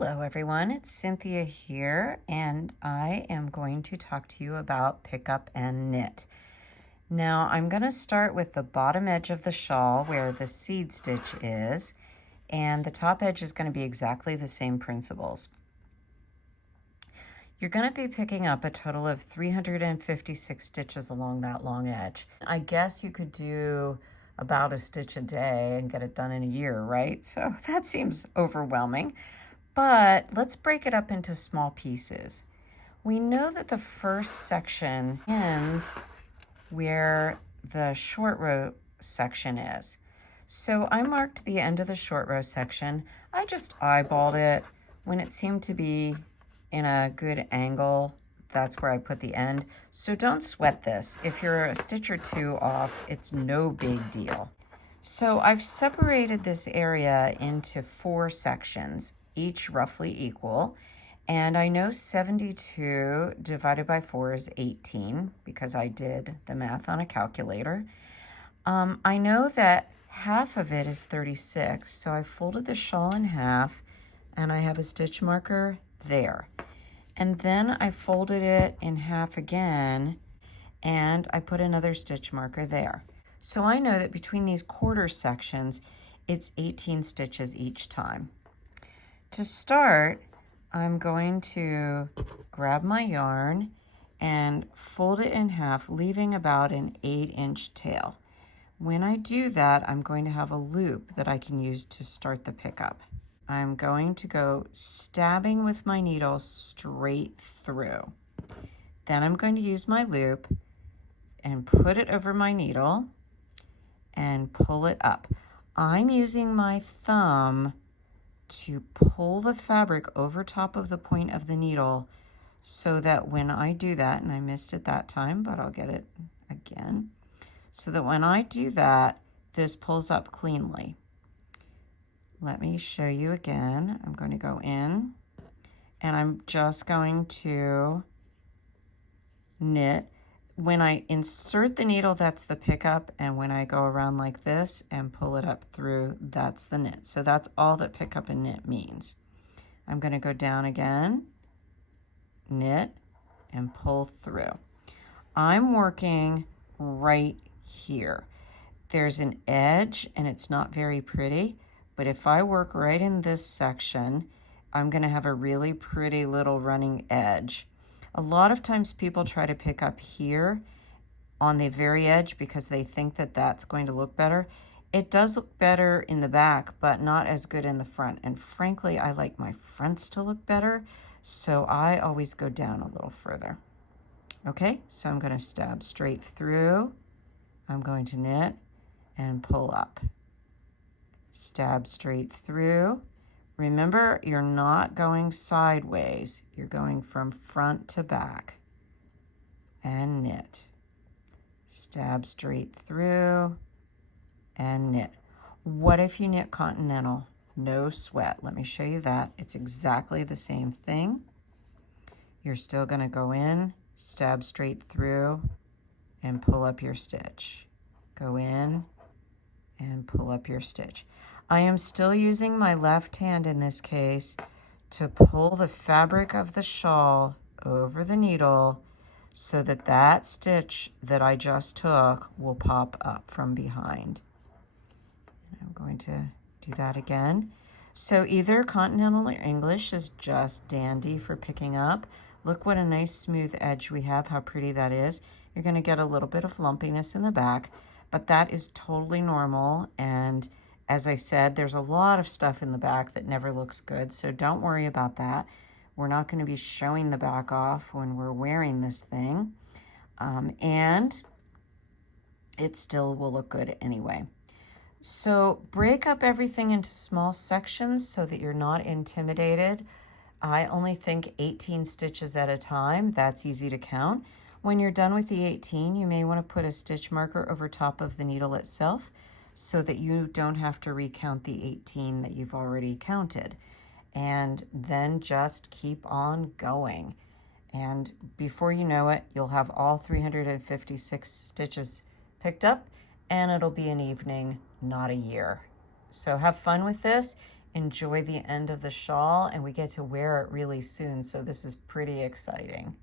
Hello everyone, it's Cynthia here, and I am going to talk to you about pick up and knit. Now I'm going to start with the bottom edge of the shawl where the seed stitch is, and the top edge is going to be exactly the same principles. You're going to be picking up a total of 356 stitches along that long edge. I guess you could do about a stitch a day and get it done in a year, right? So that seems overwhelming. But let's break it up into small pieces. We know that the first section ends where the short row section is. So I marked the end of the short row section. I just eyeballed it. When it seemed to be in a good angle, that's where I put the end. So don't sweat this. If you're a stitch or two off, it's no big deal. So I've separated this area into 4 sections, each roughly equal. And I know 72 divided by 4 is 18 because I did the math on a calculator. I know that half of it is 36, so I folded the shawl in half and I have a stitch marker there. And then I folded it in half again and I put another stitch marker there. So I know that between these quarter sections, it's 18 stitches each time. To start, I'm going to grab my yarn and fold it in half, leaving about an 8-inch tail. When I do that, I'm going to have a loop that I can use to start the pickup. I'm going to go stabbing with my needle straight through. Then I'm going to use my loop and put it over my needle and pull it up. I'm using my thumb to pull the fabric over top of the point of the needle so that when I do that, and I missed it that time, but I'll get it again, so that when I do that, this pulls up cleanly. Let me show you again. I'm going to go in and I'm just going to knit. When I insert the needle, that's the pickup, and when I go around like this and pull it up through, that's the knit. So that's all that pickup and knit means. I'm going to go down again, knit, and pull through. I'm working right here. There's an edge, and it's not very pretty, but if I work right in this section, I'm going to have a really pretty little running edge. A lot of times people try to pick up here on the very edge because they think that that's going to look better. It does look better in the back, but not as good in the front. And frankly, I like my fronts to look better, so I always go down a little further. Okay, so I'm going to stab straight through. I'm going to knit and pull up. Stab straight through. Remember, you're not going sideways. You're going from front to back. And knit. Stab straight through and knit. What if you knit continental? No sweat. Let me show you that. It's exactly the same thing. You're still going to go in, stab straight through, and pull up your stitch. Go in and pull up your stitch. I am still using my left hand in this case to pull the fabric of the shawl over the needle so that that stitch that I just took will pop up from behind. I'm going to do that again. So either Continental or English is just dandy for picking up. Look what a nice smooth edge we have, how pretty that is. You're going to get a little bit of lumpiness in the back, but that is totally normal. And as I said, there's a lot of stuff in the back that never looks good, so don't worry about that. We're not going to be showing the back off when we're wearing this thing, and it still will look good anyway. So break up everything into small sections so that you're not intimidated. I only think 18 stitches at a time. That's easy to count. When you're done with the 18, you may want to put a stitch marker over top of the needle itself so that you don't have to recount the 18 that you've already counted. And then just keep on going. And before you know it, you'll have all 356 stitches picked up, and it'll be an evening, not a year. So have fun with this. enjoy the end of the shawl, and we get to wear it really soon. So this is pretty exciting.